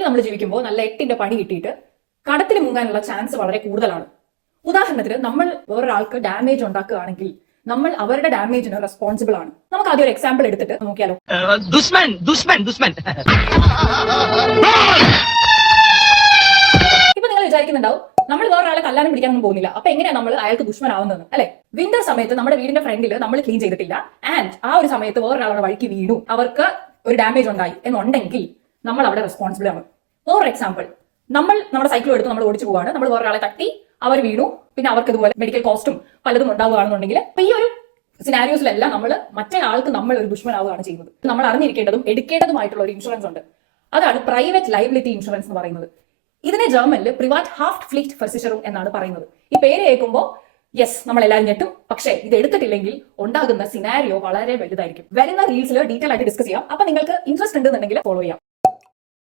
ജർമ്മനിയിൽ നമ്മൾ ജീവിക്കുമ്പോൾ നല്ല 8ന്റെ പണി കിട്ടിയിട്ട് കടത്തിൽ മുങ്ങാനുള്ള ചാൻസ് വളരെ കൂടുതലാണ്. ഉദാഹരണത്തിന് നമ്മൾ വേറൊരാൾക്ക് ഡാമേജ് ഉണ്ടാക്കുകയാണെങ്കിൽ നമ്മൾ അവരുടെ ഡാമേജിന് റെസ്പോൺസിബിൾ ആണ്. നമുക്ക് ആദ്യം ഒരു എക്സാമ്പിൾ എടുത്തിട്ട് നോക്കിയാലോ. ഇപ്പൊ നിങ്ങൾ വിചാരിക്കുന്നുണ്ടാവും നമ്മൾ വേറൊരാളെ കല്ലാനും പിടിക്കാനൊന്നും പോകുന്നില്ല, അപ്പൊ എങ്ങനെയാണ് നമ്മൾ അയാൾക്ക് ദുഷ്മനാവുന്നത് അല്ലെ? വിന്റർ സമയത്ത് നമ്മുടെ വീടിന്റെ ഫ്രണ്ടിൽ നമ്മൾ ക്ലീൻ ചെയ്തിട്ടില്ല ആൻഡ് ആ ഒരു സമയത്ത് വേറൊരാളുടെ വഴിക്ക് വീണു, അവർക്ക് ഒരു ഡാമേജ് ഉണ്ടായി എന്നുണ്ടെങ്കിൽ നമ്മൾ അവിടെ റെസ്പോൺസിബിൾ ആണ്. ഫോർ എക്സാമ്പിൾ, നമ്മുടെ സൈക്കിൾ എടുത്ത് നമ്മൾ ഓടിച്ചു പോവാണ്, നമ്മൾ വേറൊരാളെ തട്ടി, അവർ വീണു, പിന്നെ അവർക്ക് ഇതുപോലെ മെഡിക്കൽ കോസ്റ്റും പലതും ഉണ്ടാവുകയാണെന്നുണ്ടെങ്കിൽ അപ്പൊ ഈ ഒരു സിനാരിയോസിലെല്ലാം മറ്റേ ആൾക്ക് നമ്മൾ ഒരു ദുഷ്മനാവുകയാണ് ചെയ്യുന്നത്. നമ്മൾ അറിഞ്ഞിരിക്കേണ്ടതും എടുക്കേണ്ടതുമായിട്ടുള്ള ഒരു ഇൻഷുറൻസ് ഉണ്ട്. അതാണ് പ്രൈവറ്റ് ലയബിലിറ്റി ഇൻഷുറൻസ് എന്ന് പറയുന്നത്. ഇതിനെ ജർമ്മനിൽ പ്രിവാറ്റ് ഹാഫ്റ്റ് ഫ്ലീറ്റ് ഫെർസിച്ചറും എന്നാണ് പറയുന്നത്. ഈ പേര് കേൾക്കുമ്പോൾ യെസ് നമ്മൾ എല്ലാവരും ഞെട്ടും, പക്ഷേ ഇത് എടുത്തിട്ടില്ലെങ്കിൽ ഉണ്ടാകുന്ന സിനാരിയോ വളരെ വലുതായിരിക്കും. വരുന്ന റീൽസിൽ ഡീറ്റെയിൽ ആയിട്ട് ഡിസ്കസ് ചെയ്യാം. അപ്പൊ നിങ്ങൾക്ക് ഇൻട്രസ്റ്റ് ഉണ്ടെന്നുണ്ടെങ്കിൽ ഫോളോ ചെയ്യാം.